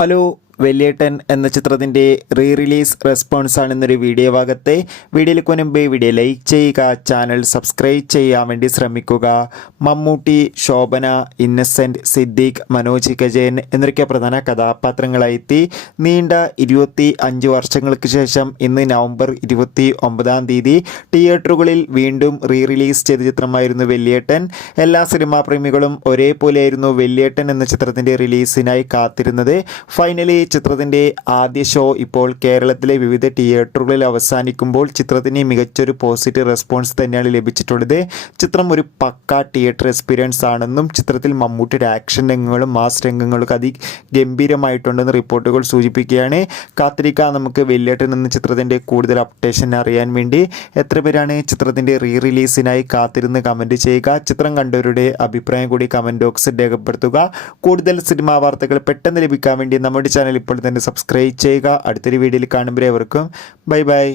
Hello Valliettan എന്ന ചിത്രത്തിൻ്റെ release റെസ്പോൺസാണ് ഇന്നൊരു വീഡിയോ ഭാഗത്തെ. വീഡിയോയിലേക്ക് മുൻപ് വീഡിയോ ലൈക്ക് ചെയ്യുക, ചാനൽ സബ്സ്ക്രൈബ് ചെയ്യാൻ വേണ്ടി ശ്രമിക്കുക. മമ്മൂട്ടി, ശോഭന, ഇന്നസെൻറ്റ്, സിദ്ദീഖ്, മനോജ് കജയൻ എന്നൊക്കെ പ്രധാന കഥാപാത്രങ്ങളായെത്തി നീണ്ട 25 വർഷങ്ങൾക്ക് ശേഷം ഇന്ന് നവംബർ 29 തിയേറ്ററുകളിൽ വീണ്ടും റിലീസ് ചെയ്ത ചിത്രമായിരുന്നു വെള്ളിയേട്ടൻ. എല്ലാ സിനിമാ പ്രേമികളും ഒരേപോലെയായിരുന്നു വെള്ളിയേട്ടൻ എന്ന ചിത്രത്തിൻ്റെ റിലീസിനായി കാത്തിരുന്നത്. ഫൈനലി ചിത്രത്തിൻ്റെ ആദ്യ ഷോ ഇപ്പോൾ കേരളത്തിലെ വിവിധ തിയേറ്ററുകളിൽ അവസാനിക്കുമ്പോൾ ചിത്രത്തിന് മികച്ചൊരു പോസിറ്റീവ് റെസ്പോൺസ് തന്നെയാണ് ലഭിച്ചിട്ടുള്ളത്. ചിത്രം ഒരു പക്ക തിയേറ്റർ എക്സ്പീരിയൻസ് ആണെന്നും ചിത്രത്തിൽ മമ്മൂട്ടിയുടെ ആക്ഷൻ രംഗങ്ങളും മാസ് രംഗങ്ങളൊക്കെ അതിഗംഭീരമായിട്ടുണ്ടെന്ന് റിപ്പോർട്ടുകൾ സൂചിപ്പിക്കുകയാണ്. കാത്തിരിക്കാം നമുക്ക് വെള്ളിയേട്ടൻ എന്ന ചിത്രത്തിൻ്റെ കൂടുതൽ അപ്ഡേഷൻ അറിയാൻ വേണ്ടി. എത്ര പേരാണ് ചിത്രത്തിൻ്റെ റിലീസിനായി കാത്തിരുന്ന് കമൻറ്റ് ചെയ്യുക. ചിത്രം കണ്ടവരുടെ അഭിപ്രായം കൂടി കമൻറ്റ് ബോക്സിൽ രേഖപ്പെടുത്തുക. കൂടുതൽ സിനിമാ വാർത്തകൾ പെട്ടെന്ന് ലഭിക്കാൻ വേണ്ടി നമ്മുടെ ചാനൽ ഇപ്പോൾ തന്നെ സബ്സ്ക്രൈബ് ചെയ്യുക. അടുത്തൊരു വീഡിയോയിൽ കാണുമ്പോൾ അവർക്കും ബൈ ബൈ.